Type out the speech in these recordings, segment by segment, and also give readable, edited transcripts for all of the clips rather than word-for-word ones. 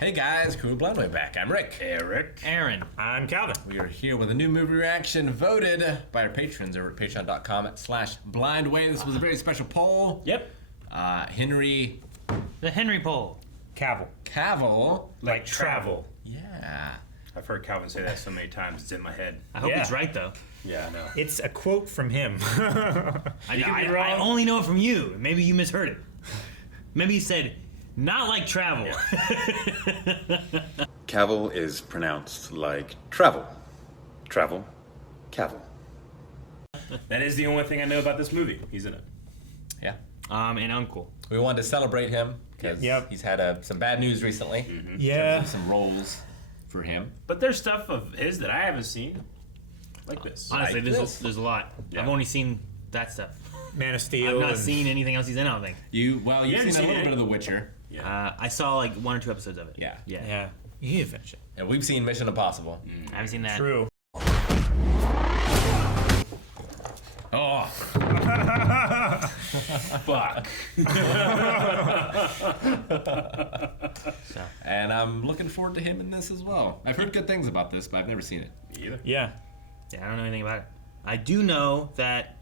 Hey guys, Crew Blindway back. I'm Rick. Eric. Aaron. I'm Calvin. We are here with a new movie reaction voted by our patrons over at patreon.com/blindway. This was a very special poll. Yep. Henry... The Henry poll. Cavill. Like travel. Yeah. I've heard Calvin say that so many times, it's in my head. I hope he's right, though. Yeah, I know. It's a quote from him. I only know it from you. Maybe you misheard it. Maybe you said, not like travel. Yeah. Cavill is pronounced like travel. Travel. Cavill. That is the only thing I know about this movie. He's in it. Yeah. And Uncle. We wanted to celebrate him because he's had some bad news recently. Mm-hmm. Yeah. Some roles for him. But there's stuff of his that I haven't seen. Like this. Honestly, there's a lot. Yeah. I've only seen that stuff. Man of Steel. I've not seen anything else he's in, I don't think. You've seen a little bit of The Witcher. Yeah. I saw like 1 or 2 episodes of it. Yeah. Yeah. You need to finish it. And we've seen Mission Impossible. I haven't seen that. True. Oh. Fuck. And I'm looking forward to him in this as well. I've heard good things about this, but I've never seen it. Me either. Yeah. Yeah, I don't know anything about it. I do know that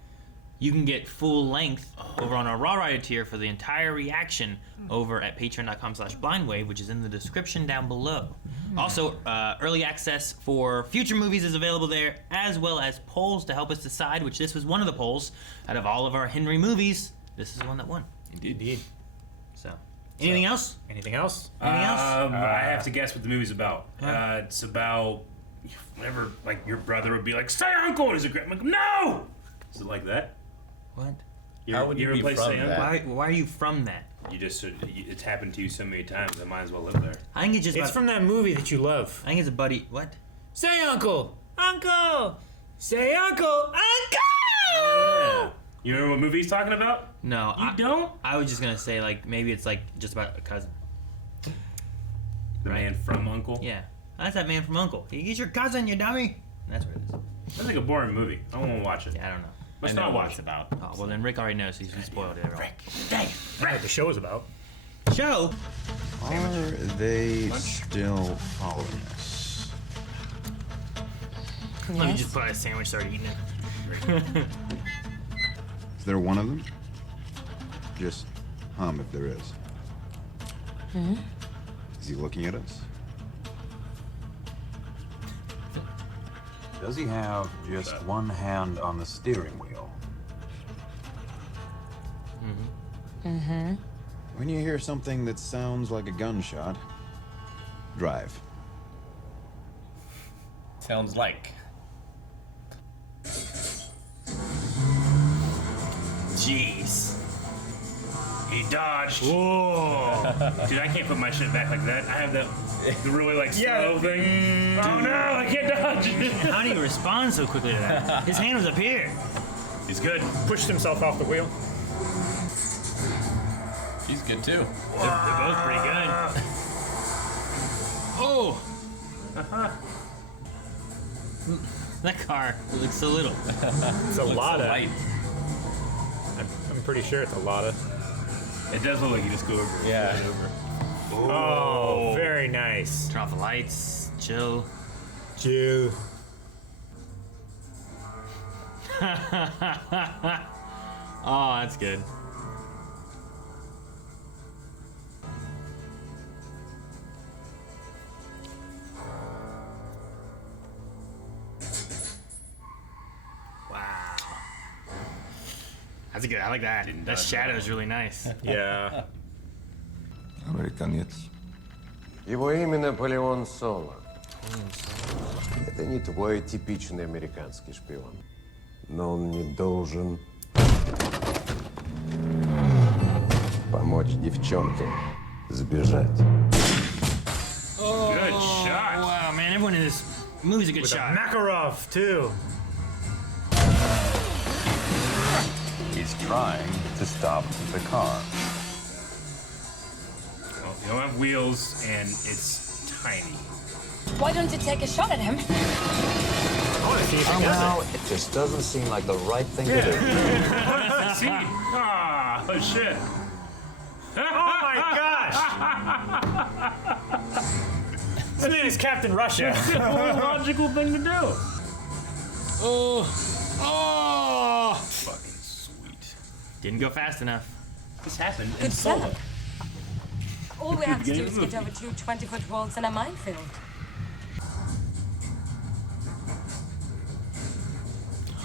you can get full length over on our Raw Rider tier for the entire reaction over at patreon.com/blindwave, which is in the description down below. Also, early access for future movies is available there, as well as polls to help us decide, which this was one of the polls. Out of all of our Henry movies, this is the one that won. Indeed. So, anything else? Anything else? Anything else? I have to guess what the movie's about. It's about whenever, like, your brother would be like, "Say Uncle!" Is it great? I'm like, "No!" Is it like that? What? How would you be play from Say that? Uncle? Why are you from that? You just, it's happened to you so many times, I might as well live there. I think it's just It's from that movie that you love. I think it's a buddy. What? Say Uncle! Uncle! Say Uncle! Uncle! Yeah. You remember what movie he's talking about? No, You don't? I was just gonna say like maybe it's like just about a cousin. The Man From Uncle? Yeah, that's that Man from U.N.C.L.E. He's your cousin, you dummy. That's what it is. That's like a boring movie. I don't want to watch it. Yeah, I don't know. Let's I know not what watch it's it. about. Oh well, then Rick already knows, so he spoiled it. Rick, I know what the show is about. show. Are they still following us? Let me just put out a sandwich, start eating it. Is there one of them? Just hum if there is. Is he looking at us? Does he have just one hand on the steering wheel? When you hear something that sounds like a gunshot, drive. Sounds like. Jeez. He dodged. Whoa. Dude, I can't put my shit back like that. I have the really like slow thing. Oh no, I can't dodge. How did he respond so quickly to that? His hand was up here. He's good. Pushed himself off the wheel. He's good too. They're both pretty good. Oh. That car looks so little. It's a Lada. Light. I'm pretty sure it's a Lada. It does look like you just go over. Yeah. Oh, very nice. Turn off the lights. Chill. Jew. Oh, that's good. Wow. That's good. I like that. That shadow is really nice. Yeah. Американец. Его имя Наполеон Соло. Это не твой типичный американский шпион. Но он не должен помочь девчонке сбежать. Good shot. Wow, man, everyone in this movie's a good With a shot. Makarov, too. He's trying to stop the car. Well, you don't have wheels and it's tiny. Why don't you take a shot at him? I want to see if he does Somehow, it just doesn't seem like the right thing to do. See? Ah, oh shit. it. Oh my gosh! name is Captain Russia. That's the whole logical thing to do. Oh! Fucking sweet. Didn't go fast enough. This happened in Good Solo. setup. All we have to do Beginning is of the get over 2 20-foot walls and a minefield.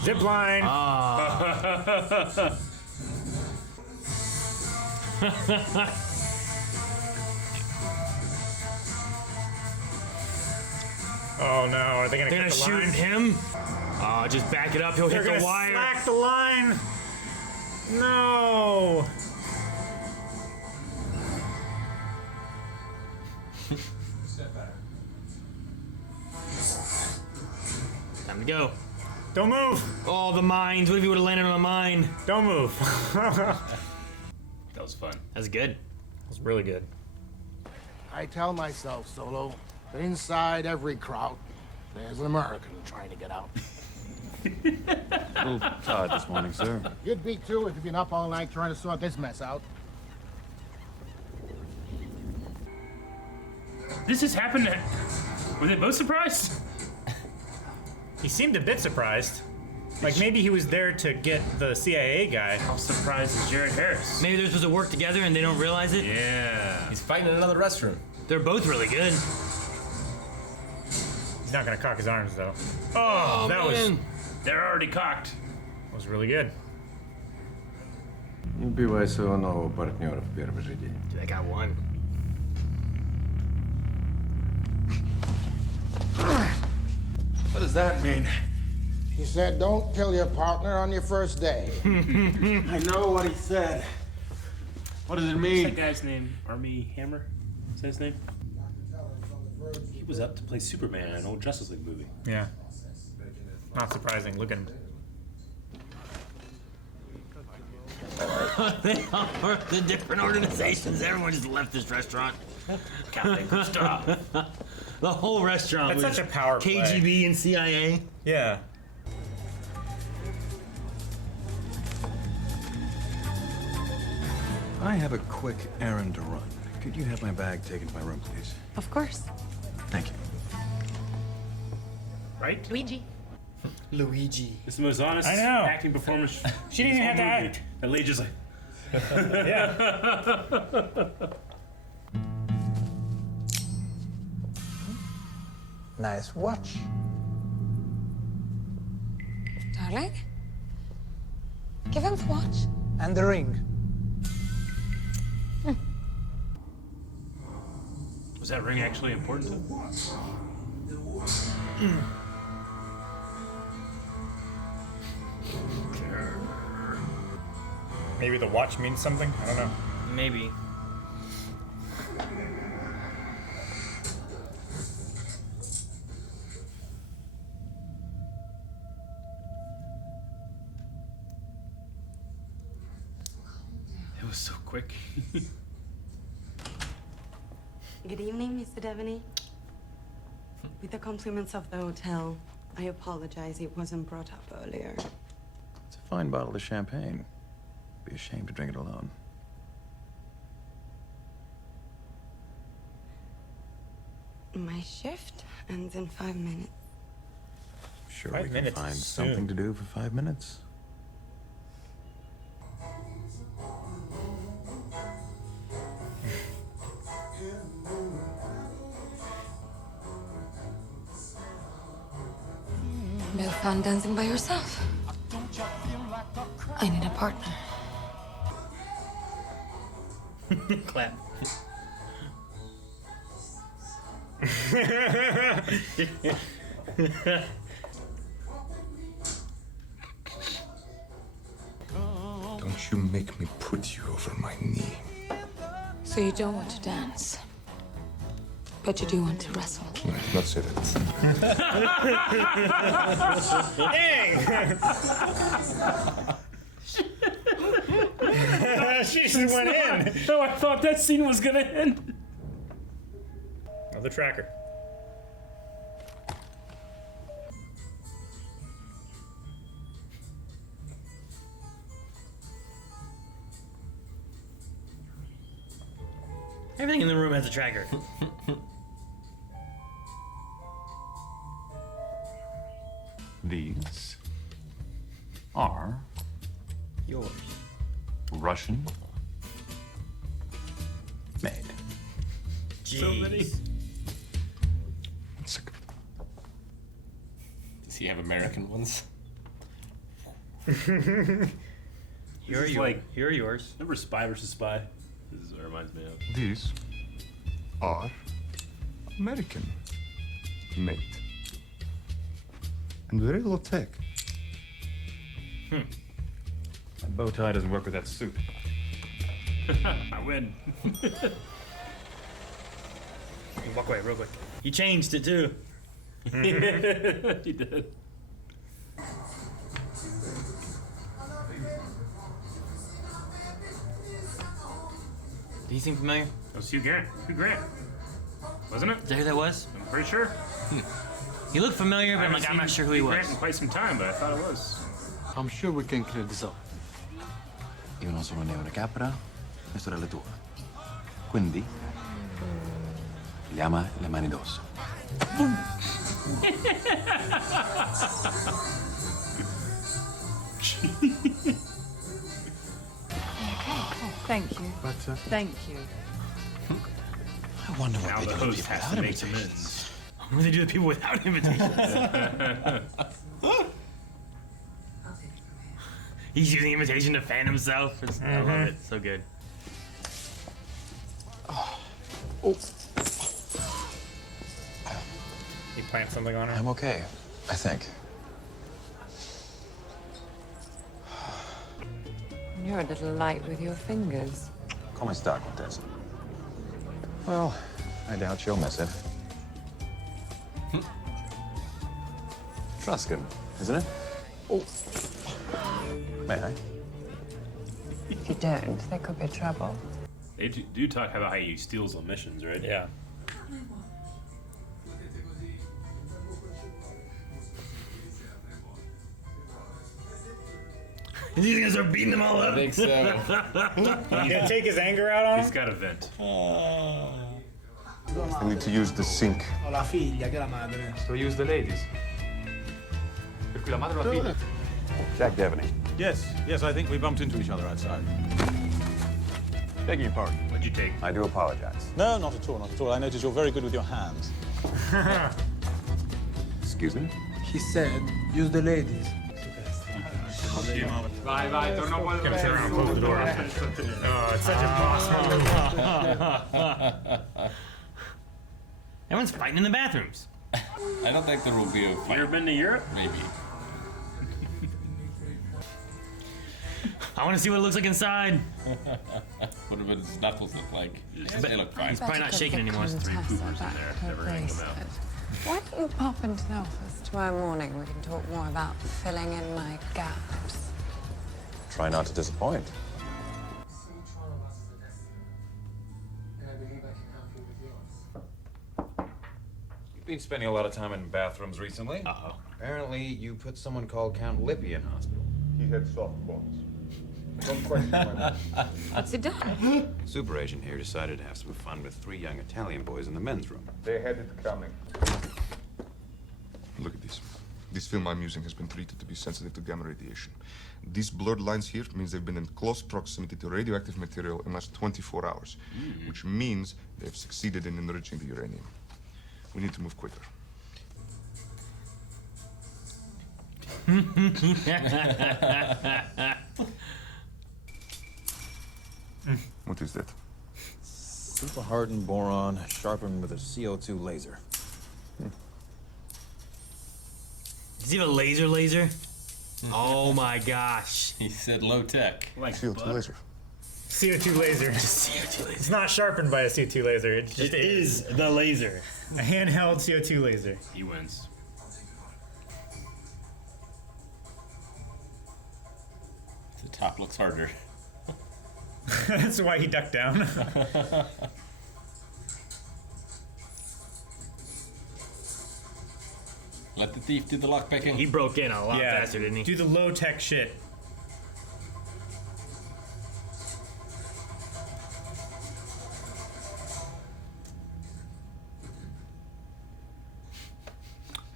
Zip line. Oh no, are they gonna They're gonna cut the shoot line? him. Oh, just back it up. He'll They're hit gonna the wire. slack the line. No. Time to go. Don't move. Oh, the mines. What if he would have landed on a mine? Don't move. That That was fun. That's good. was really good. I tell myself, Solo, that inside every crowd, there's an American trying to get out. A little tired this morning, sir. You'd be too if you'd been up all night trying to sort this mess out. This has happened. Were they both surprised? He seemed a bit surprised. Like maybe he was there to get the CIA guy. How surprised is Jared Harris? Maybe they're supposed to work together and they don't realize it. Yeah. He's fighting in another restroom. They're both really good. He's not gonna cock his arms though. Oh, that They're already cocked. was really good. Не убивай своего нового партнера в первый же день. They got one. What does that mean? He said, don't kill your partner on your first day. I know what he said. What does it What's mean? that guy's name? Armie Hammer? Is that his name? He was up to play Superman in an old Justice League movie. Yeah. Not surprising. Look at him. They are the different organizations. Everyone just left this restaurant. Captain Gustav. The whole restaurant That's was such a power play. KGB and CIA. Yeah. I have a quick errand to run. Could you have my bag taken to my room, please? Of course. Thank you. Right? Luigi. Luigi. It's the most honest I know. acting performance. She didn't even have to act. And Lee just like. Yeah. Nice watch. Darling? Give him the watch. And the ring. Was that ring actually important to him? Maybe the watch means something? I don't know. Maybe. It was so quick. Good evening, Mr. Devaney. With the compliments of the hotel, I apologize it wasn't brought up earlier. It's a fine bottle of champagne. Be ashamed to drink it alone. My shift ends in 5 minutes. Sure, 5 we can minutes find is something soon. to do for 5 minutes. No fun dancing by yourself. I need a partner. Clap. Don't you make me put you over my knee. So you don't want to dance, but you do want to wrestle. No, I did not say that. She just went in. No, I thought that scene was gonna end. Another tracker. Everything in the room has a tracker. are Yours. Russian made. So many. Does he have American ones? Here are yours. Remember Spy vs. Spy? This is what it reminds me of. These are American made. And very low tech. That bow tie doesn't work with that suit. I win. Walk away real quick. He changed it too. He did. Do you seem familiar? That was Hugh Grant. Hugh Grant. Wasn't it? Is that who that was? I'm pretty sure. He looked familiar, but I'm not sure who he Hugh was. Grant in quite some time, but I thought it was. I'm sure we can clear this up. Io non sono né una capra né sorella tua. Quindi, liama le mani addosso. Thank you. Thank you. I wonder what Now they the do to host people has without to make invitations. amends. What do they do with people without invitations? He's using the invitation to fan himself. I love it. So good. He plants something on her. I'm okay, I think. You're a little light with your fingers. Come sta, Contessa? Well, I doubt she'll miss it. Truscan, isn't it? Oh. May I? If you don't, there could be trouble. They do talk about how he steals on missions, right? Yeah. These guys are beating them all up. I think so. He's gonna take his anger out on He's him? got a vent. I need to use the sink. Ho la figlia che è la madre. So use the ladies. Per cui la madre o la figlia? Jack Devaney. Yes, I think we bumped into each other outside. Begging your pardon. What'd you take? I do apologize. No, not at all. I notice you're very good with your hands. Excuse me? He said, use the ladies. Vai, torna a Gonna turn around and close the door. Oh, it's such a boss move. Everyone's fighting in the bathrooms. I don't think there will be a You fight. ever been to Europe? Maybe. I want to see what it looks like inside. What do his knuckles look like? They look fine. He's probably not shaking anymore. Three poopers in there. Never hang them out. Why don't you pop into the office tomorrow morning? We can talk more about filling in my gaps. Try not to disappoint. You've been spending a lot of time in bathrooms recently. Uh-oh. Apparently, you put someone called Count Lippi in hospital. He had soft bones. Don't question my What's he done? Super agent here decided to have some fun with 3 young Italian boys in the men's room. They had it coming. Look at this. This film I'm using has been treated to be sensitive to gamma radiation. These blurred lines here means they've been in close proximity to radioactive material in the last 24 hours, which means they've succeeded in enriching the uranium. We need to move quicker. What is that? Super hardened boron sharpened with a CO2 laser. Does he have a laser? Oh my gosh. He said low tech. Like CO2 laser. CO2 laser. CO2 laser. It's not sharpened by a CO2 laser. It just It is the laser. a handheld CO2 laser. He wins. The top looks harder. That's why he ducked down. Let the thief do the lockpicking. He broke in a lot Yeah. faster, didn't he? Do the low tech shit.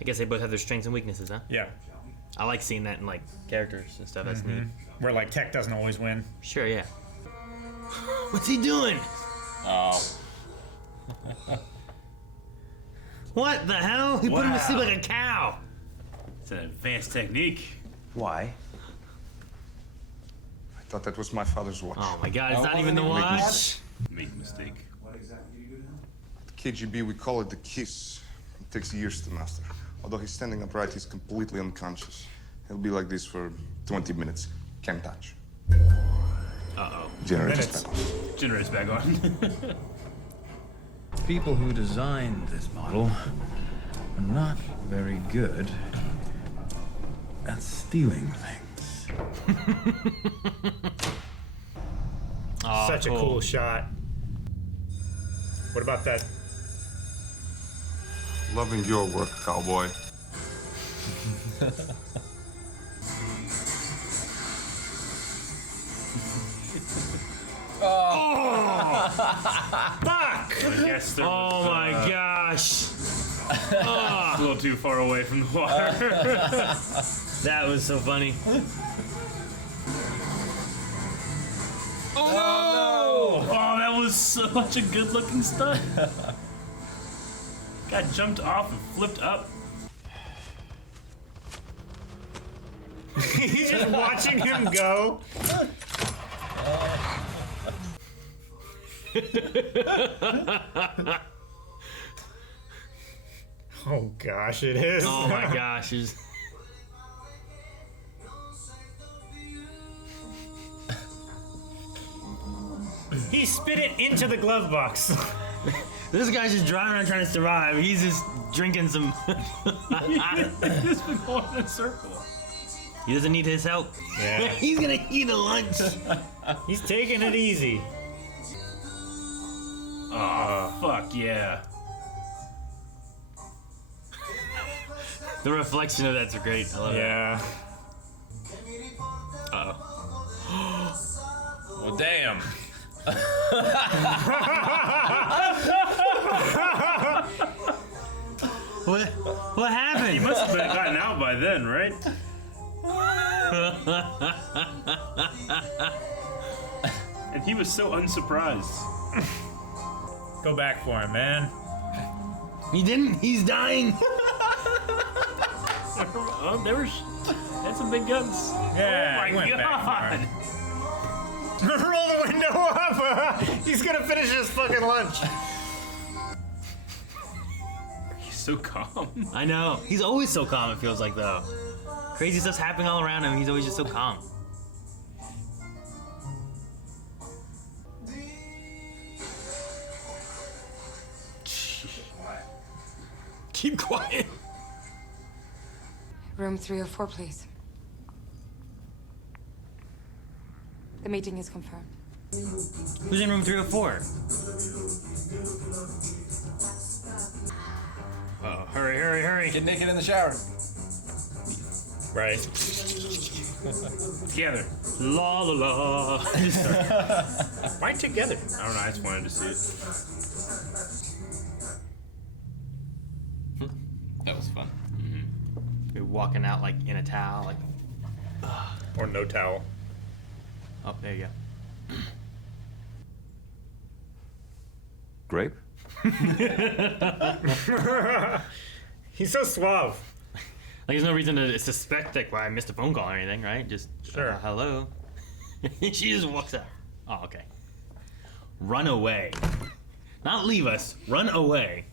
I guess they both have their strengths and weaknesses, huh? Yeah. I like seeing that in like characters and stuff. That's neat. Where like tech doesn't always win. Sure, yeah. What's he doing? Oh. What the hell? He put him to sleep like a cow. It's an advanced technique. Why? I thought that was my father's watch. Oh my god, it's not even the watch. Make a mistake. At KGB, we call it the kiss. It takes years to master. Although he's standing upright, he's completely unconscious. He'll be like this for 20 minutes. Can't touch. Uh-oh. Generator's back on. Generator's back on. People who designed this model are not very good at stealing things. Oh, Such a cool shot. What about that? Loving your work, cowboy. Fuck! Yes, there Oh was, my gosh. a little too far away from the water. That was so funny. Oh, that was such a good looking stunt. Got jumped off and flipped up. He's just watching him go. Oh gosh, it is. Oh my gosh. He spit it into the glove box. This guy's just driving around trying to survive. He's just drinking some. He's just been going in a circle. He doesn't need his help. Yeah. He's gonna eat a lunch. He's taking it easy. Oh, fuck yeah. The reflection of that's great. I love it. Yeah. Uh-oh. Well, damn. What happened? He must have been gotten out by then, right? And he was so unsurprised. Go back for him, man. He didn't. He's dying. Oh, they were. That's some big guns. Yeah, Oh he my went back god. Roll the window up. He's gonna finish his fucking lunch. He's so calm. I know. He's always so calm. It feels like though. Crazy stuff's happening all around him. He's always just so calm. Keep quiet. Room 304, please. The meeting is confirmed. Who's in room 304? Uh-oh. Hurry, hurry, hurry. Get naked in the shower. Right. Together. La la la. Right together. I don't know, I just wanted to see it. That was fun. You're walking out like in a towel, like. Or no towel. Oh, there you go. Grape? He's so suave. Like, there's no reason to suspect like why I missed a phone call or anything, right? Just Sure. Hello. She just walks out. Oh, okay. Run away. Not leave us. Run away.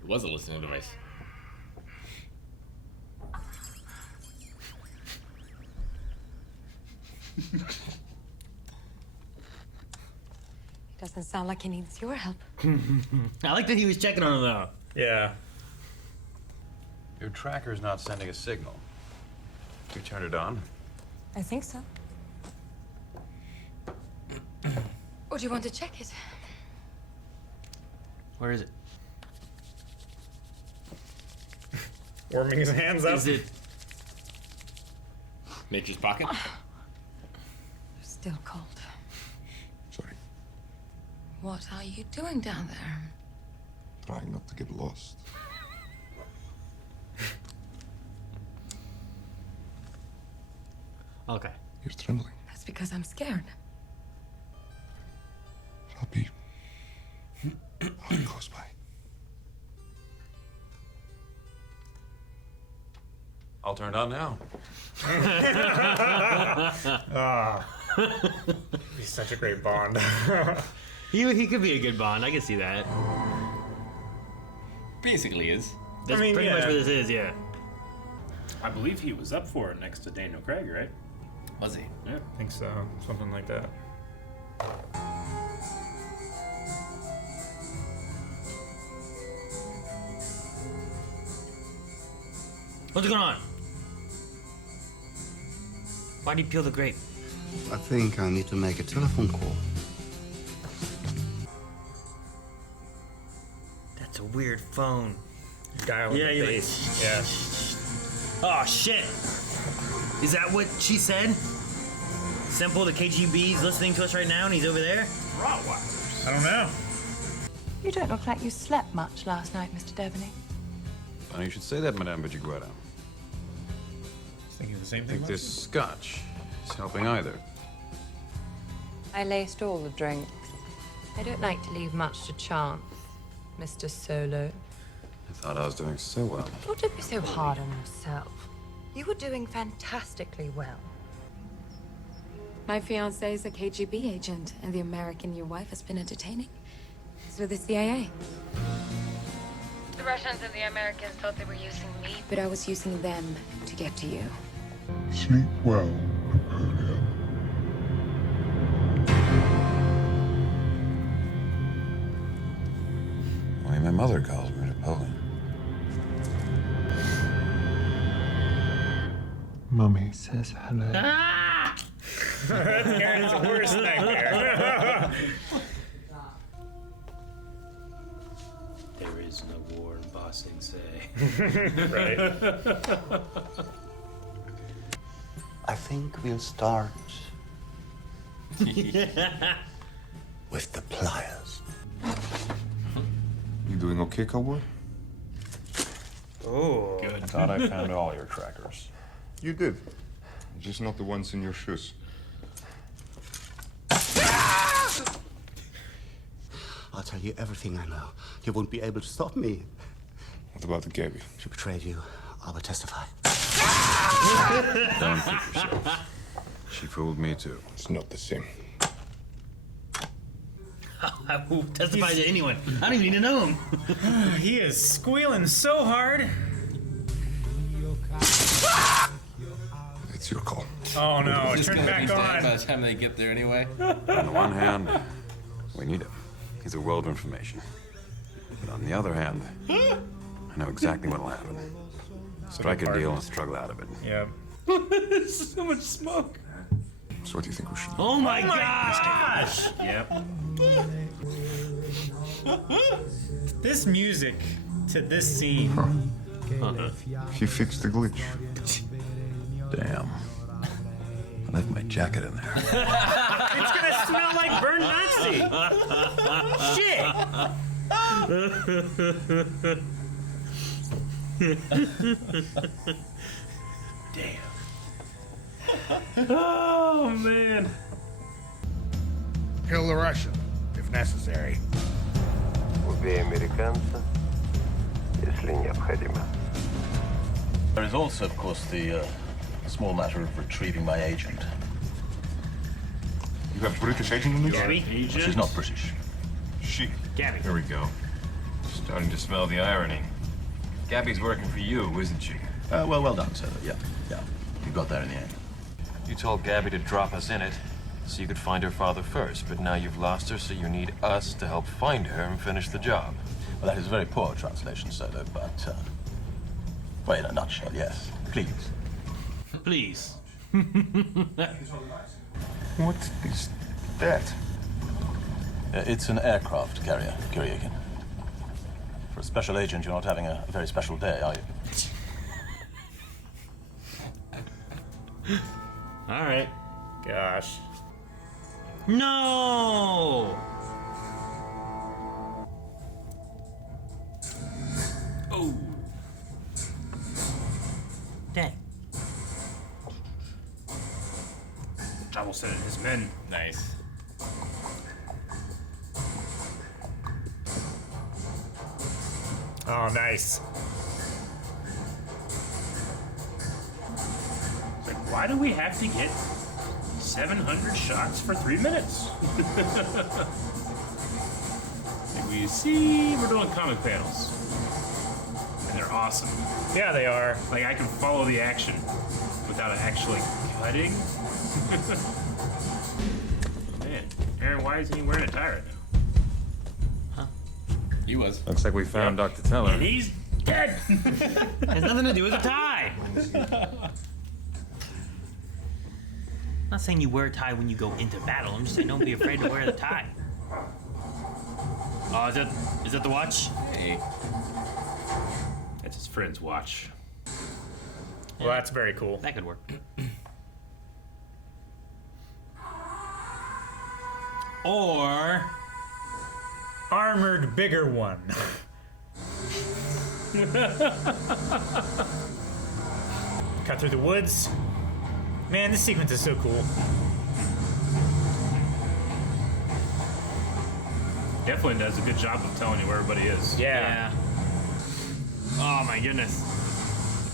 It was a listening device. Doesn't sound like he needs your help. I like that he was checking on him though. Yeah. Your tracker's not sending a signal. You turned it on? I think so. Or do you want to check it? Where is it? Warming his hands up. Is it? Nature's pocket? You're still cold. Sorry. What are you doing down there? Trying not to get lost. Okay. You're trembling. That's because I'm scared. I'll be close by. I'll turn it on now. He's such a great Bond. he could be a good Bond. I can see that. Basically is. That's pretty much what this is, yeah. I believe he was up for it next to Daniel Craig, right? Was he? Yeah. I think so. Something like that. What's going on? Why do you peel the grape? I think I need to make a telephone call. That's a weird phone. Dial in the face. Yeah. Oh shit! Is that what she said? Simple, the KGB's listening to us right now, and he's over there. Rottweilers. I don't know. You don't look like you slept much last night, Mr. Devaney. Funny you should say that, Madame Bajiguera. Thinking the same I thing. think this scotch is helping either. I laced all the drinks. I don't like to leave much to chance, Mr. Solo. I thought I was doing so well. Oh, don't be so hard on yourself. You were doing fantastically well. My fiancé is a KGB agent, and the American your wife has been entertaining is with the CIA. The Russians and the Americans thought they were using me. But I was using them to get to you. Sleep well, Napoleon. Why, my mother calls me Napoleon. Mummy says hello. That's Karen's worst nightmare. There is no war in Bossing Say. Right. I think we'll start with the pliers. You doing okay, cowboy? Oh. Good. I thought I found all your trackers. You did. Just not the ones in your shoes. I'll tell you everything I know. You won't be able to stop me. What about the Gabby? She betrayed you. I will testify. Don't kid yourself. She fooled me too. It's not the same. I will testify to anyone. I don't even need to know him. He is squealing so hard. It's your call. Oh no, It's just turn it gonna be back dead on. by the time they get there anyway. On the one hand, we need him. He's a world of information. But on the other hand, I know exactly what'll happen. Strike a deal and struggle out of it. Yep. There's so much smoke. So what do you think we should do? Oh my gosh! Yep. This music to this scene. He fixed the glitch. Damn. I left my jacket in there. It's gonna smell like burned Nazi. Damn. Oh man. Kill the Russian, if necessary. Убей американца, если необходимо. There is also, of course, the small matter of retrieving my agent. You have British agent in this? Gabby? She's not British. She. Gabby. Here we go. Starting to smell the irony. Gabby's working for you, isn't she? Well done, sir. Yeah. You got there in the end. You told Gabby to drop us in it so you could find her father first, but now you've lost her, so you need us to help find her and finish the job. Well, that is a very poor translation, Solo, but, well, in a nutshell, yes. Please. Please. What is that? It's an aircraft carrier, Kuryakin. For a special agent, you're not having a very special day, are you? All right. Gosh. No! Oh. Dang. in. Nice. Oh, nice. It's like, why do we have to get 700 shots for 3 minutes? And we see we're doing comic panels. And they're awesome. Yeah, they are. Like, I can follow the action without actually cutting. Man, Aaron, why isn't he wearing a tie right now? He was. Looks like we found Dr. Teller. And he's dead. Has nothing to do with the tie. I'm not saying you wear a tie when you go into battle. I'm just saying don't be afraid to wear the tie. Oh, is that the watch? Hey. That's his friend's watch. Well, that's very cool. That could work. Or armored bigger one. Cut through the woods. Man, this sequence is so cool. Definitely does a good job of telling you where everybody is. Yeah. Oh my goodness.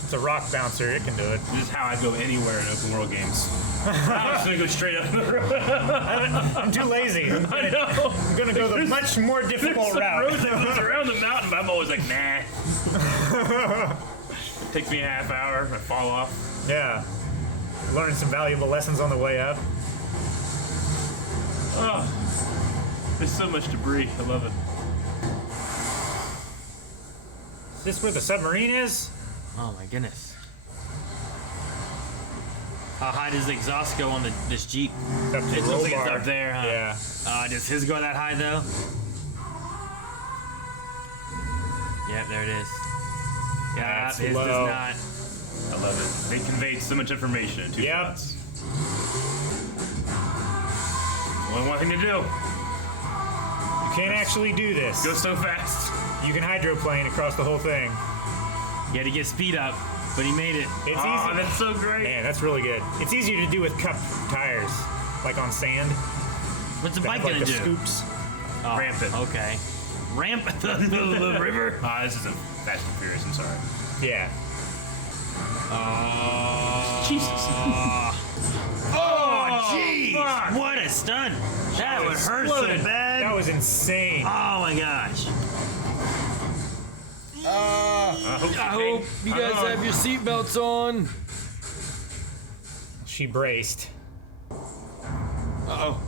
It's a rock bouncer. It can do it. This is how I go anywhere in open world games. I'm just gonna go straight up the road. I'm too lazy. I know. I'm gonna go the much more difficult route. Road that goes around the mountain, but I'm always like, nah. Takes me a half hour. I fall off. Yeah. Learn some valuable lessons on the way up. Oh, there's so much debris. I love it. Is this where the submarine is? Oh my goodness. How high does the exhaust go on this Jeep? Up to It the looks like it's roll bar. up there, huh? Yeah. Does his go that high though? Yep, there it is. Yeah, That's his low. does not. I love it. They conveyed so much information in 2 Yep. shots. Only one thing to do. You can't actually do this. Go so fast. You can hydroplane across the whole thing. He had to get speed up, but he made it. It's Oh, easy. that's so great. Man, that's really good. It's easier to do with cup tires, like on sand. What's the They bike have, like, gonna the do? scoops. Oh, Ramp it. Okay. Ramp the river? This isn't Fast and Furious. I'm sorry. Yeah. Jesus. Oh, jeez! fuck. What a stunt! That would hurt so Exploded. bad. That was insane. Oh my gosh! I hope you guys have your seatbelts on. She braced. Uh-oh.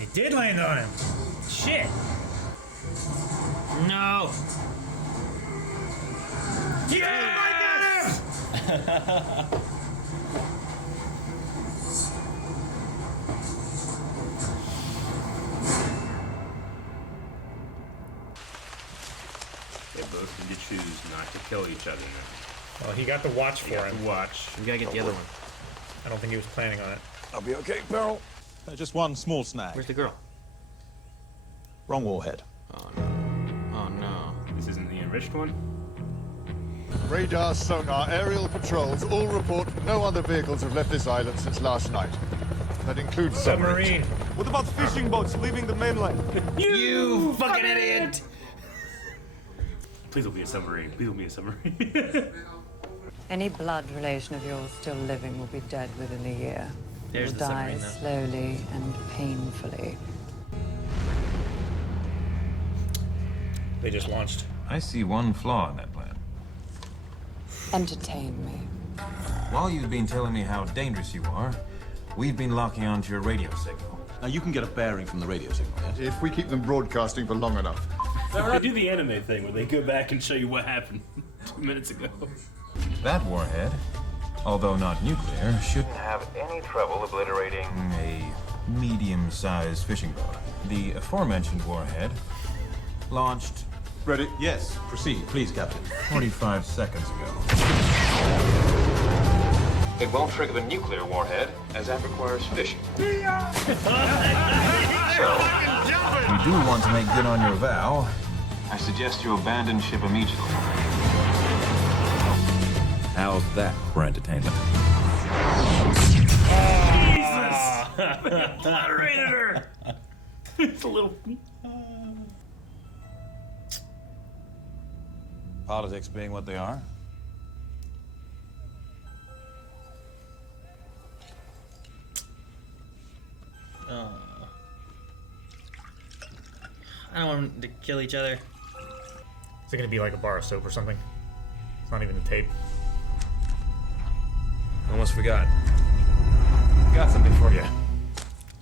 It did land on him. Shit. No. Yeah, I got him! They both need to choose not to kill each other now. Well, he got the watch for him. Watch. We gotta get the other one. I don't think he was planning on it. I'll be okay, Beryl. Just one small snag. Where's the girl? Wrong warhead. Oh no. Oh no. This isn't the enriched one? Radar, sonar, aerial patrols all report no other vehicles have left this island since last night. That includes Submarine. What about fishing boats leaving the mainland? You fucking idiot! Please don't be a submarine. Please don't be a submarine. Any blood relation of yours still living will be dead within a year. There's will the die submarine, though. slowly and painfully. They just launched. I see one flaw in that plan. Entertain me. While you've been telling me how dangerous you are, we've been locking onto your radio signal. Now you can get a bearing from the radio signal, yes? If we keep them broadcasting for long enough. They do the anime thing where they go back and show you what happened 2 minutes ago. That warhead, although not nuclear, shouldn't have any trouble obliterating a medium-sized fishing boat. The aforementioned warhead launched... Ready? Yes, proceed, please, Captain. 45 seconds ago. It won't trigger the nuclear warhead, as that requires fishing. So, you do want to make good on your vow I suggest you abandon ship immediately. How's that for entertainment? Jesus! Obliterated her! It's a little... Politics being what they are. I don't want them to kill each other. Is it gonna be like a bar of soap or something? It's not even a tape. Almost forgot. Got something for you.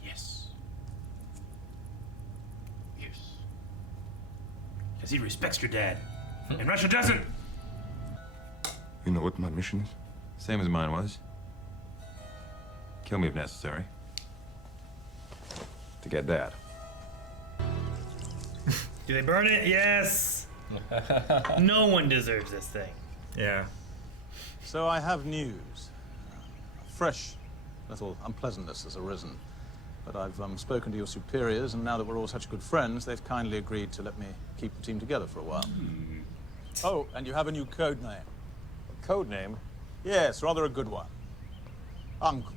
Yes. Yes. Because he respects your dad. And Russia doesn't. You know what my mission is? Same as mine was. Kill me if necessary. To get Dad. Do they burn it? Yes! No one deserves this thing. Yeah. So I have news. Fresh little unpleasantness has arisen. But I've spoken to your superiors, and now that we're all such good friends, they've kindly agreed to let me keep the team together for a while. Oh, and you have a new code name. A code name? Yes, rather a good one. Uncle.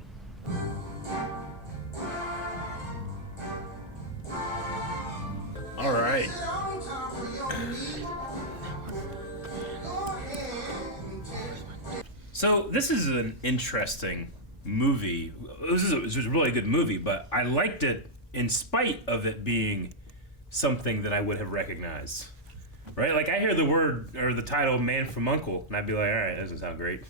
All right. So this is an interesting movie. This was a really good movie, but I liked it in spite of it being something that I would have recognized. Right? Like I hear the word or the title "Man from U.N.C.L.E" and I'd be like, all right, that doesn't sound great.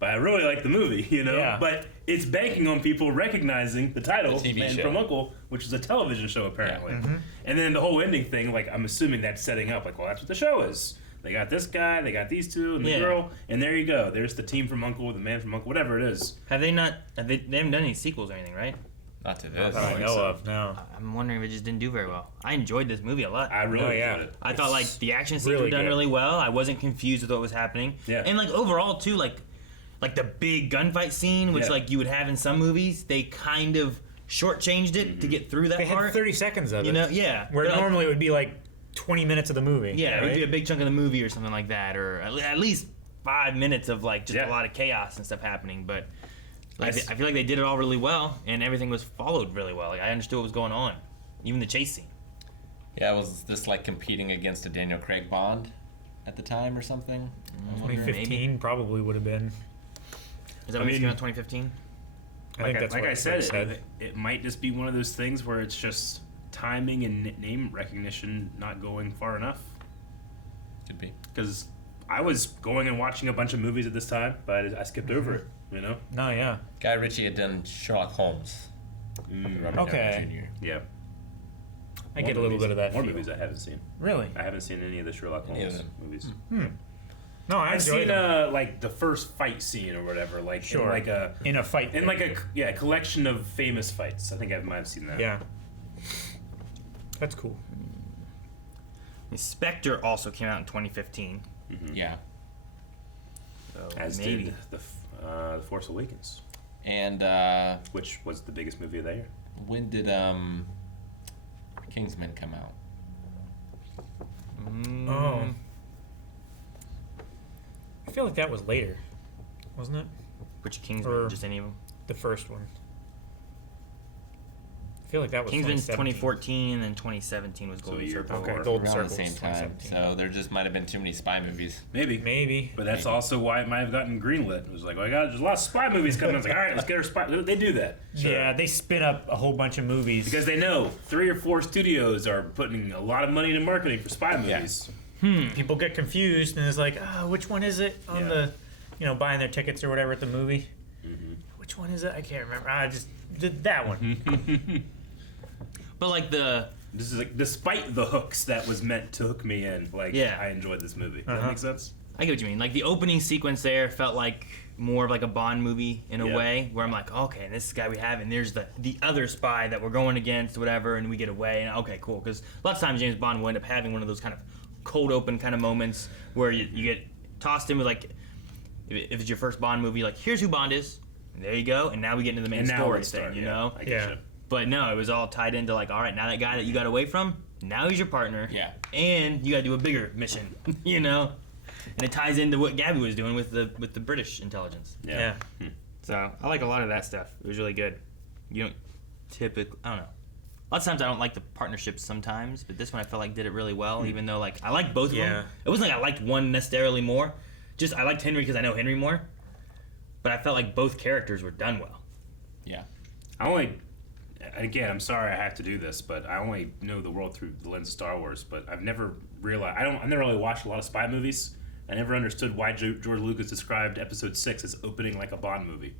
But I really like the movie, you know? Yeah. But it's banking on people recognizing the title, The TV Man show. from U.N.C.L.E, which is a television show, apparently. Mm-hmm. And then the whole ending thing, like, I'm assuming that's setting up, like, well, that's what the show is. They got this guy, they got these two, and the Yeah. girl, and there you go. There's the team from U.N.C.L.E, the Man from U.N.C.L.E, whatever it is. Have they not? They haven't done any sequels or anything, right? Not to Not this. that I know of, no. I'm wondering if it just didn't do very well. I enjoyed this movie a lot. I really Oh, yeah. enjoyed it. I thought like the action scenes really were done good. really well. I wasn't confused with what was happening. Yeah. And like overall too, like the big gunfight scene, which Yeah. like you would have in some movies, they kind of shortchanged it to get through that They part. had 30 seconds of it. You know, yeah. Where But, like, normally it would be like 20 minutes of the movie. yeah, it would be a right? big chunk of the movie or something like that, or at least 5 minutes of like just Yeah. a lot of chaos and stuff happening. But like, Nice. I feel like they did it all really well, and everything was followed really well. Like I understood what was going on, even the chase scene. Yeah, was this like competing against a Daniel Craig Bond at the time or something? I'm wondering. 2015 probably would have been. Is that I when it mean, came out 2015? I think that's like what I said, said. it might just be one of those things where it's just timing and name recognition not going far enough. Could be. Because I was going and watching a bunch of movies at this time, but I skipped over it, you know? No, yeah. Guy Ritchie had done Sherlock Holmes. with Robert Okay. Downey Jr. Yeah. I get a little bit of that More feel. movies I haven't seen. Really? I haven't seen any of the Sherlock Any of Holmes them. movies. No, I I've enjoyed seen them. like the first fight scene or whatever, like Sure. in like a In a fight. in like a collection of famous fights. I think I might have seen that. Yeah. That's cool. Spectre also came out in 2015. Yeah. So As maybe. did the Force Awakens, And which was the biggest movie of that year. when did Kingsman come out? Oh. I feel like that was later, wasn't it? Which Kingsman? Or- Just any of them? The first one. I feel like that was Kingsman's 2017. 2014, and then 2017 was Golden a year Circle. Okay, before. Golden Around Circle the same was time. 2017. So there just might have been too many spy movies. Maybe. Maybe. But that's Maybe. also why it might have gotten greenlit. It was like, well, there's a lot of spy movies coming. I was like, all right, let's get our spy. They do that. Sure. Yeah, they spin up a whole bunch of movies. Because they know 3 or 4 studios are putting a lot of money into marketing for spy movies. People get confused and it's like, which one is it on Yeah. the, buying their tickets or whatever at the movie? Which one is it? I can't remember. I just did that one. But like This is like, despite the hooks that was meant to hook me in, like, Yeah. I enjoyed this movie. Does that make sense? I get what you mean. Like the opening sequence there felt like more of like a Bond movie in a Yeah. way, where I'm like, okay, and this is the guy we have, and there's the other spy that we're going against, whatever, and we get away, and okay, cool. Because a lot of times James Bond will end up having one of those kind of cold open kind of moments where you get tossed in with like, if it's your first Bond movie, like here's who Bond is, and there you go, and now we get into the main And now story let's thing, start, you yeah. know? I get Yeah. you. But no, it was all tied into like, all right, now that guy that you got away from, now he's your partner. Yeah. And you gotta do a bigger mission, you know? And it ties into what Gabby was doing with the British intelligence. Yeah. So I like a lot of that stuff. It was really good. You don't typically, I don't know. Lots of times I don't like the partnerships sometimes, but this one I felt like did it really well, even though like I like both of them. It wasn't like I liked one necessarily more. Just I liked Henry because I know Henry more. But I felt like both characters were done well. Yeah. Again, I'm sorry I have to do this, but I only know the world through the lens of Star Wars, but I've never realized, I never really watched a lot of spy movies. I never understood why George Lucas described Episode 6 as opening like a Bond movie.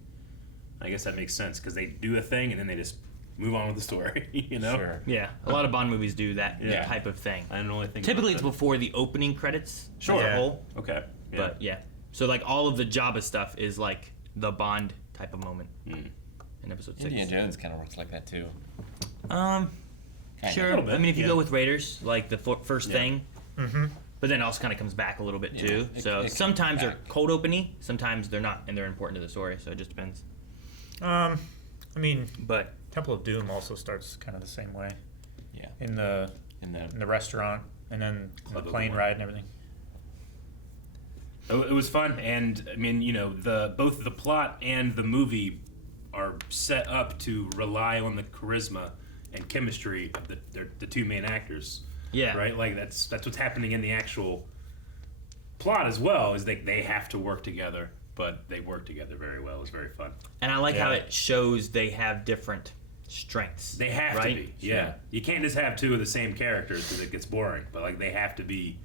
I guess that makes sense, because they do a thing and then they just move on with the story, you know? Sure. Yeah, a lot of Bond movies do that type of thing. I don't really think typically it's before the opening credits as a whole. Okay. Yeah. But yeah. So like all of the Jabba stuff is like the Bond type of moment in Episode 6. Indiana Jones kind of works like that too. Sure. A little bit, I mean, if you yeah. go with Raiders, like the first thing, Mm-hmm. but then it also kind of comes back a little bit too. it So comes sometimes they're back. cold opening, sometimes they're not, and they're important to the story. So it just depends. I mean, but Temple of Doom also starts kind of the same way. Yeah. In the restaurant, and then the plane ride and everything. It was fun, and I mean, you know, both the plot and the movie are set up to rely on the charisma and chemistry of the two main actors. Yeah. Right. Like that's what's happening in the actual plot as well. Is they have to work together, but they work together very well. It was very fun. And I like how it shows they have different strengths. They have right? to be. Yeah. You can't just have two of the same characters because it gets boring. But like they have to be.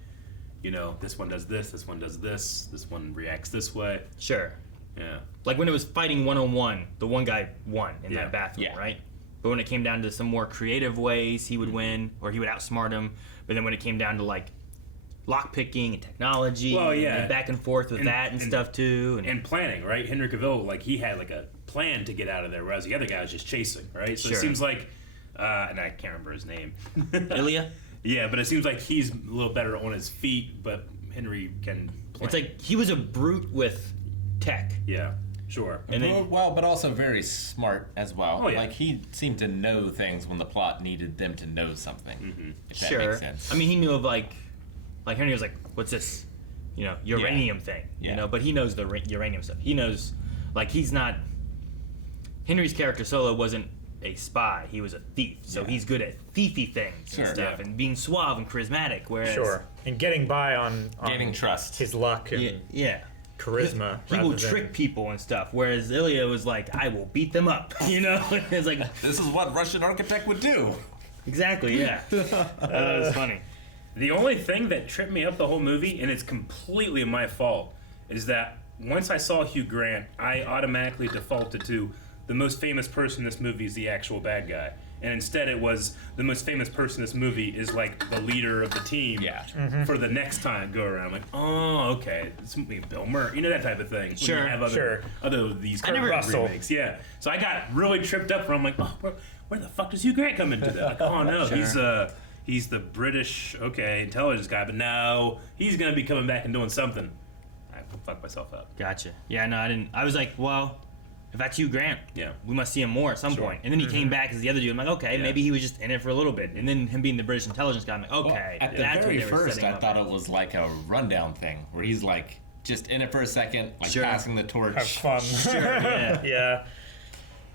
You know, this one does this one does this one reacts this way. Sure. Yeah. Like when it was fighting 1-on-1, the one guy won in that bathroom, right? But when it came down to some more creative ways, he would win, or he would outsmart him. But then when it came down to like lockpicking and technology, and back and forth with that and stuff too, and planning, right? Henry Cavill, like he had like a plan to get out of there, whereas the other guy was just chasing, right? So it seems like, and I can't remember his name, Illya. Yeah, but it seems like he's a little better on his feet, but Henry can plan. It's like he was a brute with tech. Yeah, sure. And but also very smart as well. Oh, yeah. Like he seemed to know things when the plot needed them to know something. If that makes sense. I mean, he knew of like Henry was like, "What's this? You know, uranium thing." You know, but he knows the uranium stuff. He knows, like, he's not. Henry's character Solo wasn't a spy. He was a thief, so he's good at thiefy things and stuff, and being suave and charismatic. Whereas, and getting by on gaining trust, his luck, and charisma. He will trick people and stuff. Whereas Illya was like, I will beat them up. You know, it's like this is what Russian architect would do. Exactly. Yeah, that was funny. The only thing that tripped me up the whole movie, and it's completely my fault, is that once I saw Hugh Grant, I automatically defaulted to the most famous person in this movie is the actual bad guy. And instead it was the most famous person in this movie is like the leader of the team for the next time go around. Like, oh, okay, this would be Bill Murray, you know, that type of thing. Sure, when you have other these Kirk remakes. Yeah. So I got really tripped up where I'm like, oh, where the fuck does Hugh Grant come into that? Like, oh no, he's the British, intelligence guy, but no, he's gonna be coming back and doing something. I fucked myself up. Gotcha. Yeah, no, I didn't. I was like, well, if that's Hugh Grant, we must see him more at some point. And then he came back as the other dude. I'm like, okay, maybe he was just in it for a little bit. And then him being the British intelligence guy, I'm like, okay. Well, at the that's very when they were first, setting I up thought it was like a rundown thing where he's like just in it for a second, like Sure. passing the torch. Have fun. Sure, yeah. Yeah.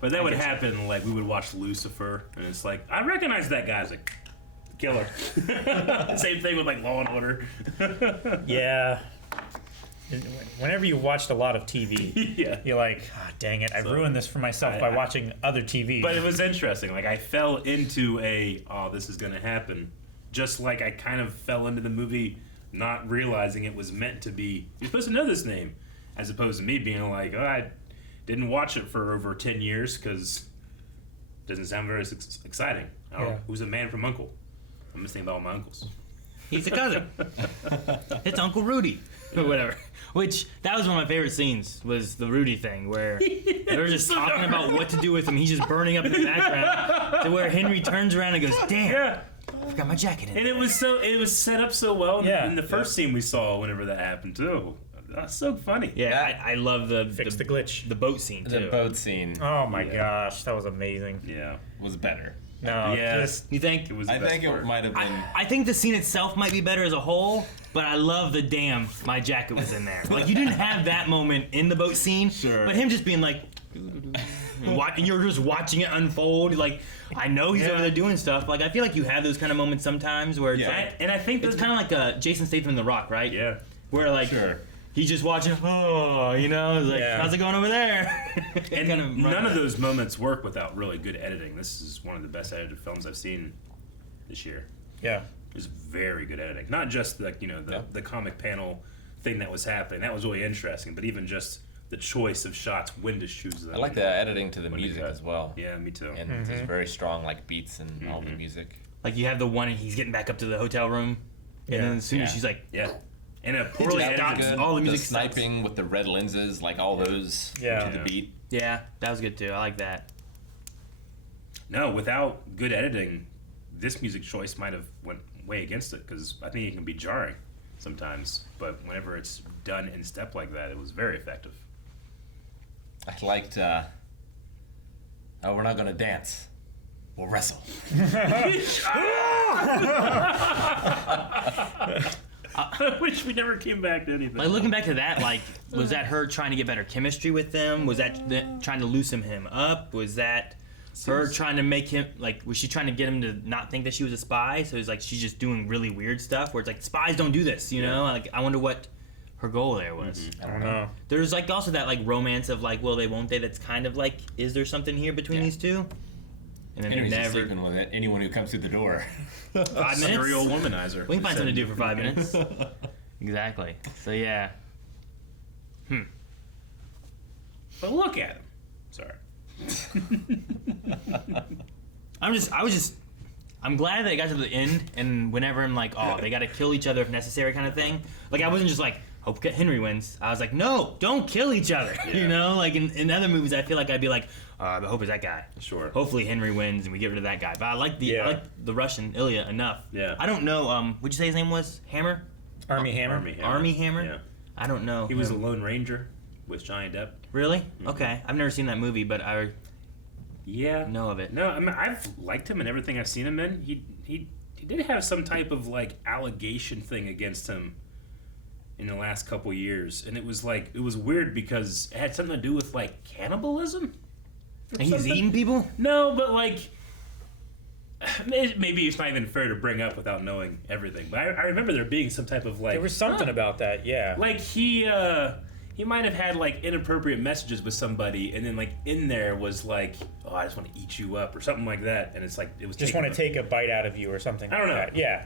But that would happen, like, we would watch Lucifer, and it's like, I recognize that guy as a killer. Same thing with, like, Law and Order. Yeah. Whenever you watched a lot of TV, you're like, oh, dang it, I ruined this for myself by watching other TV. But it was interesting. Like, I fell into this is going to happen. Just like I kind of fell into the movie not realizing it was meant to be, you're supposed to know this name, as opposed to me being like, oh, I didn't watch it for over 10 years because it doesn't sound very exciting. I don't know. Who's the man from U.N.C.L.E? I'm just thinking about all my uncles. He's a cousin. It's Uncle Rudi. Or whatever. Which, that was one of my favorite scenes, was the Rudi thing, where they're just talking about what to do with him. He's just burning up in the background, to where Henry turns around and goes, damn, I forgot my jacket in. And it was set up so well in the first scene we saw whenever that happened, too. That's so funny. Yeah, I love the glitch. The boat scene, too. The boat scene. Oh my gosh, that was amazing. Yeah. Was better. No. Yeah. You think? It was. I think it might have been. I think the scene itself might be better as a whole, but I love the damn my jacket was in there. Like you didn't have that moment in the boat scene, Sure. but him just being like, and you're just watching it unfold. Like I know he's over there doing stuff. Like I feel like you have those kind of moments sometimes where it's like, and I think it's kind of like Jason Statham in The Rock, right? Yeah. Where like. Sure. He's just watching, it's like, how's it going over there? And none of those moments work without really good editing. This is one of the best edited films I've seen this year. Yeah. It's very good editing. Not just the comic panel thing that was happening. That was really interesting, but even just the choice of shots, when to choose them. I like the editing to the music as well. Yeah, me too. And there's very strong like beats and all the music. Like you have the one and he's getting back up to the hotel room, and then as soon as she's like, and a It poorly just edited, good. all the music the sniping with the red lenses, like all those to the beat. Yeah, that was good too. I like that. No, without good editing, this music choice might have went way against it because I think it can be jarring sometimes. But whenever it's done in step like that, it was very effective. I liked. Oh, we're not gonna dance. We'll wrestle. I wish we never came back to anything. Like looking back to that, like was that her trying to get better chemistry with them? Was that trying to loosen him up? Was that her trying to make him like? Was she trying to get him to not think that she was a spy? So it's like she's just doing really weird stuff where it's like spies don't do this, you know? Like I wonder what her goal there was. I don't know. There's like also that like romance of like will they won't they? That's kind of like is there something here between these two? And then Henry's they just never. sleeping with it. Anyone who comes through the door. 5 minutes. Serial womanizer. We can find something to do for 5 minutes. Exactly. So yeah. But look at him. Sorry. I'm glad that it got to the end, and whenever I'm like, oh, they got to kill each other if necessary, kind of thing. Like I wasn't just like, hope Henry wins. I was like, no, don't kill each other. You know, like in other movies, I feel like I'd be like, the hope is that guy. Sure. Hopefully Henry wins and we get rid of that guy. But I like the Russian Illya enough. Yeah. I don't know. What'd you say his name was? Hammer. Armie Hammer. Armie Hammer. Yeah. I don't know. He was a Lone Ranger with Johnny Depp. Really? Okay. I've never seen that movie, but I know of it. No, I mean I've liked him in everything I've seen him in. He did have some type of like allegation thing against him in the last couple years, and it was weird because it had something to do with like cannibalism. And he's eating people? No, but like maybe it's not even fair to bring up without knowing everything. But I remember there being some type of like There was something about that, yeah. like he might have had like inappropriate messages with somebody, and then like in there was like, oh, I just want to eat you up or something like that, and it's like it was just want to take a bite out of you or something. I don't know. Like that. Yeah.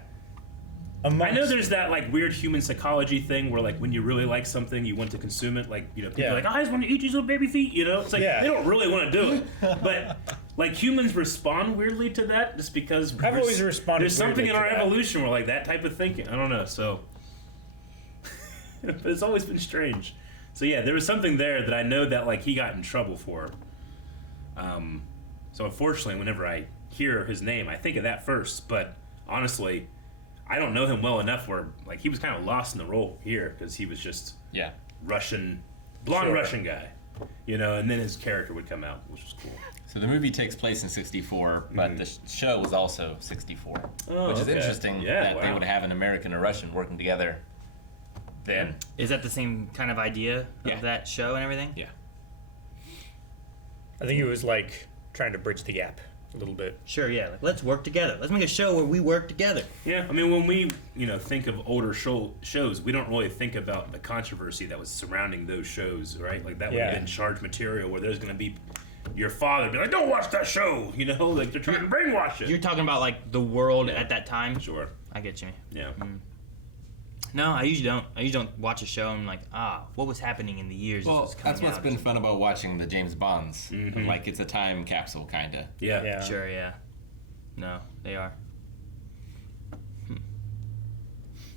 I know there's that like weird human psychology thing where like when you really like something, you want to consume it. Like people are like, oh, I just want to eat these little baby feet. You know, it's like they don't really want to do it, but like humans respond weirdly to that just because I've always responded. There's something in weirdly our to that. evolution where like that type of thinking. I don't know. So, but it's always been strange. So yeah, there was something there that I know that like he got in trouble for. So unfortunately, whenever I hear his name, I think of that first. But honestly, I don't know him well enough where like he was kind of lost in the role here because he was just Russian, blonde Russian guy, you know. And then his character would come out, which was cool. So the movie takes place in '64, but the show was also '64, Oh, which is okay. interesting that they would have an American and a Russian working together. Then is that the same kind of idea of that show and everything? Yeah. I think it was like trying to bridge the gap a little bit. Sure, yeah. Like, let's work together. Let's make a show where we work together. Yeah, I mean, when we think of older shows, we don't really think about the controversy that was surrounding those shows, right? Like that would have been charged material where there's going to be your father be like, "Don't watch that show," you know, like they're trying to brainwash it. You're talking about like the world at that time. Sure, I get you. Yeah. No, I usually don't. I usually don't watch a show and I'm like, what was happening in the years? Well, this was coming that's what's out? been fun about watching the James Bonds. Like it's a time capsule, kind of. Yeah. Sure, yeah. No, they are.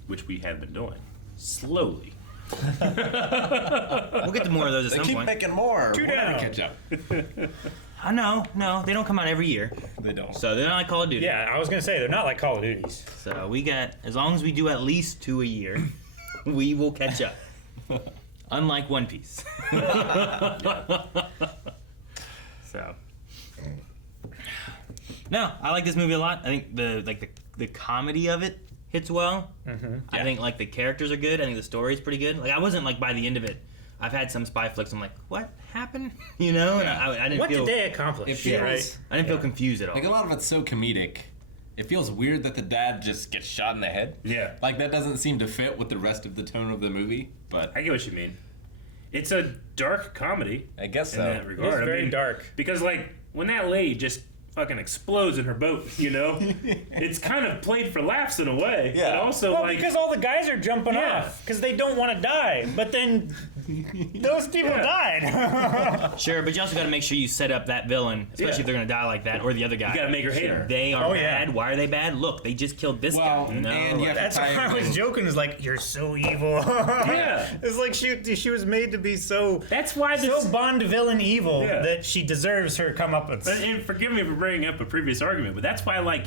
Which we have been doing slowly. We'll get to more of those at They some keep point. making more. Two We'll never down. catch up. I know, no, they don't come out every year. They don't. So they're not like Call of Duty. Yeah, I was gonna say they're not like Call of Duties. So we got, as long as we do at least 2 a year, we will catch up. Unlike One Piece. So. No, I like this movie a lot. I think the comedy of it hits well. Mm-hmm. I think like the characters are good. I think the story's pretty good. Like I wasn't like by the end of it. I've had some spy flicks. I'm like, what happened? You know, and I didn't What feel. did they accomplish? It feels, right? I didn't feel confused at all. Like a lot of it's so comedic. It feels weird that the dad just gets shot in the head. Yeah. Like that doesn't seem to fit with the rest of the tone of the movie. But I get what you mean. It's a dark comedy. I guess in so. that regard. It's very dark. Because like when that lady just fucking explodes in her boat, you know, it's kind of played for laughs in a way. Yeah. But also Well, like because all the guys are jumping Yeah. off because they don't want to die, but then those people died. Sure, but you also got to make sure you set up that villain, especially if they're gonna die like that, or the other guy. You gotta make her hate her. They are Oh, yeah. bad. Why are they bad? Look, they just killed this Well, guy. You know? and you have to That's tie why I it was in. joking. Is like you're so evil. Yeah. It's like she was made to be so. That's why this. So Bond villain evil Yeah. that she deserves her comeuppance. And forgive me for bringing up a previous argument, but that's why like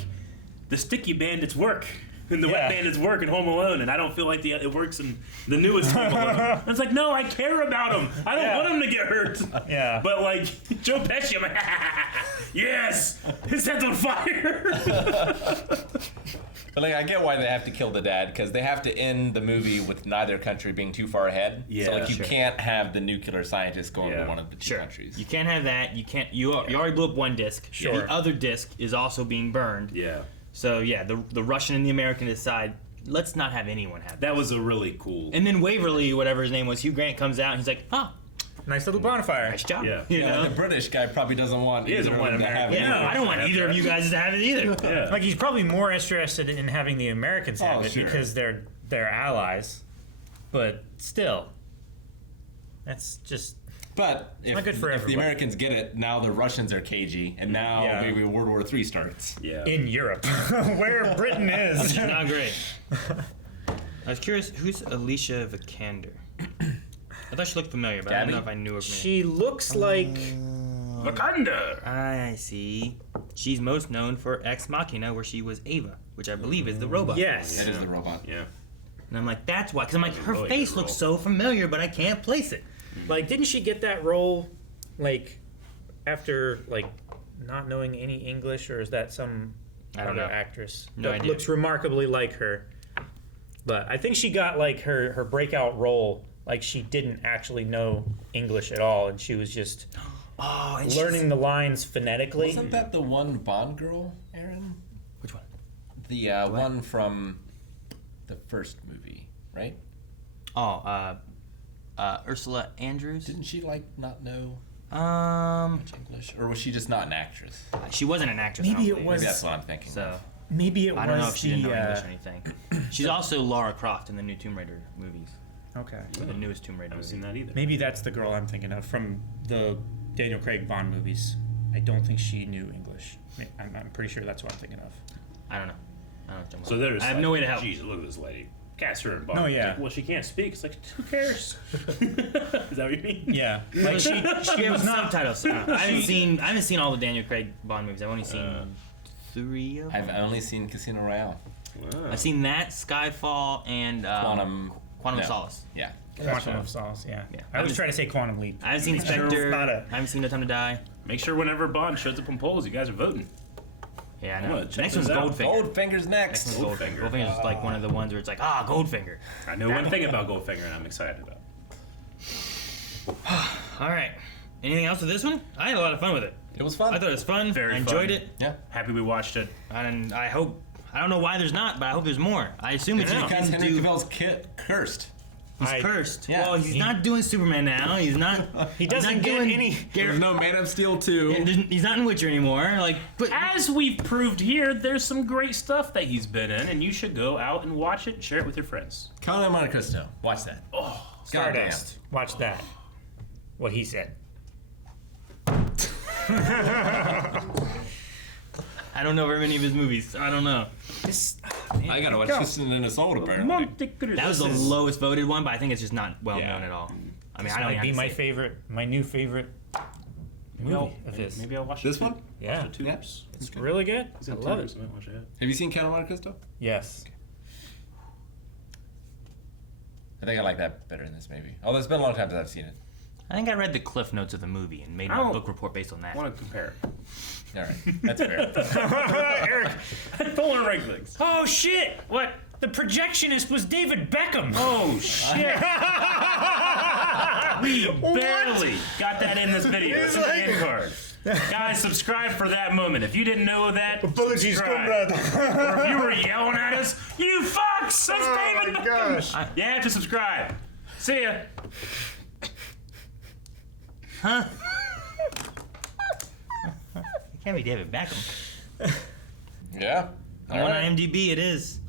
the sticky bandits work. And the wet bandits work in Home Alone, and I don't feel like it works in the newest Home Alone. It's like, no, I care about him. I don't want him to get hurt. Yeah. But like Joe Pesci, I'm like, yes, his head's on fire. But like, I get why they have to kill the dad because they have to end the movie with neither country being too far ahead. Yeah, so like you sure. can't have the nuclear scientist going to one of the two countries. You can't have that. You can't. You already blew up one disc. Sure. The other disc is also being burned. Yeah. So yeah, the Russian and the American decide, let's not have anyone have That was a really cool. And then Waverly, whatever his name was, Hugh Grant comes out and he's like, oh, nice little bonfire. nice job. Yeah. You know? The British guy probably doesn't want. He doesn't either want of them to have America. it. Yeah, I don't want either of you guys to have it either. Yeah. Like he's probably more interested in having the Americans have it sure. because they're allies, but still, that's just. But if, Not good for if the everybody. Americans get it, now the Russians are cagey, and now Yeah. maybe World War III starts. Yeah. In Europe, where Britain is. Which is not great. I was curious, who's Alicia Vikander? I thought she looked familiar, but I don't know if I knew her from She looks like. Wakanda. I see. She's most known for Ex Machina, where she was Ava, which I believe is the robot. Yes. That is the robot. Yeah. And I'm like, that's why. Because I'm like, her really face good looks role. so familiar, but I can't place it. Like, didn't she get that role, like, after, like, not knowing any English, or is that some I don't other know. actress No that idea. looks remarkably like her? But I think she got, like, her breakout role, like, she didn't actually know English at all, and she was just learning the lines phonetically. Wasn't that the one Bond girl, Aaron? Which one? The one from the first movie, right? Oh, Ursula Andrews. Didn't she like not know Much English, or was she just not an actress? She wasn't an actress. Maybe I don't it believe. was- Maybe that's what I'm thinking. So Maybe it was I don't know if she didn't know the, English or anything. She's also Lara Croft in the new Tomb Raider movies. Okay. The newest Tomb Raider. I haven't seen that either. Maybe that's the girl I'm thinking of from the Daniel Craig Bond movies. I don't think she knew English. I'm pretty sure that's what I'm tking of. I don't know. I don't know. So there's. I have like, no way to help. Jeez, look at this lady. Cast her in Bond. Oh, yeah. It's like, well, she can't speak. It's like, who cares? Is that what you mean? Yeah. Like she was not. Subtitles. I haven't seen all the Daniel Craig Bond movies. I've only seen 3 of them. I've only seen Casino Royale. Wow. I've seen that, Skyfall, and Quantum of no. Solace. Yeah. Quantum of Solace, yeah. Yeah. I was trying to say Quantum Leap. I haven't seen Spectre. I haven't seen No Time to Die. Make sure whenever Bond shows up on polls, you guys are voting. Yeah, I I'm know. gonna check Next this one's out. Goldfinger. Goldfinger's next. Next one's Goldfinger. Goldfinger's just like one of the ones where it's like, Goldfinger. I know one thing about Goldfinger, and I'm excited about it. All right. Anything else with this one? I had a lot of fun with it. It was fun. I thought it was fun. Very I enjoyed fun. it. Yeah. Happy we watched it. And I hope. I don't know why there's not, but I hope there's more. I assume it's Because just Henry Cavill's cursed. He's cursed. Yeah. Well, he's not doing Superman now. He's not. He doesn't get any. There's no Man of Steel 2. He's not in Witcher anymore. Like, but As we've proved here, there's some great stuff that he's been in, and you should go out and watch it and share it with your friends. Count on Monte Cristo. Watch that. Oh, Stardust. Watch that. What he said. I don't know very many of his movies. I don't know. I gotta watch this in Assault apparently. That was the lowest voted one, but I think it's just not well known at all. I mean, This I don't might even be have to my say it. favorite, my new favorite movie of his. Maybe I'll watch This it. one? Yeah. The tubes. It's really good. It's I in love tubes. it. I might watch it. Have you seen Count on Monte Cristo? Yes. I think I like that better in this maybe. Although it's been a long time since I've seen it. I think I read the cliff notes of the movie and made my book report based on that. I want to compare. All right, that's fair. Eric, don't want to rank things. Oh shit! What? The projectionist was David Beckham. Oh shit! We barely got that in this video. It's in the end card. Guys, subscribe for that moment. If you didn't know that, apologies, subscribe. Or if you were yelling at us, you fucks! That's David Beckham! You have to subscribe. See ya. Huh? It can't be David Beckham. Yeah. On IMDb, it is.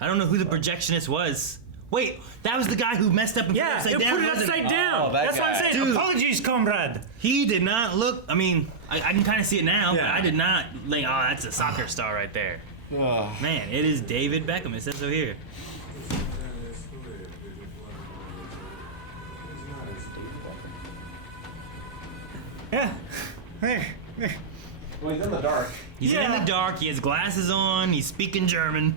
I don't know who the projectionist was. Wait, that was the guy who messed up and put it upside down. Put it upside down. Oh, that That's what I'm guy. saying. Dude. Apologies, comrade. He did not look. I mean, I can kind of see it now, but I did not think, oh, that's a soccer star right there. Man, it is David Beckham. It says so here. Yeah. Well, he's in the dark. He's in the dark. He has glasses on. He's speaking German.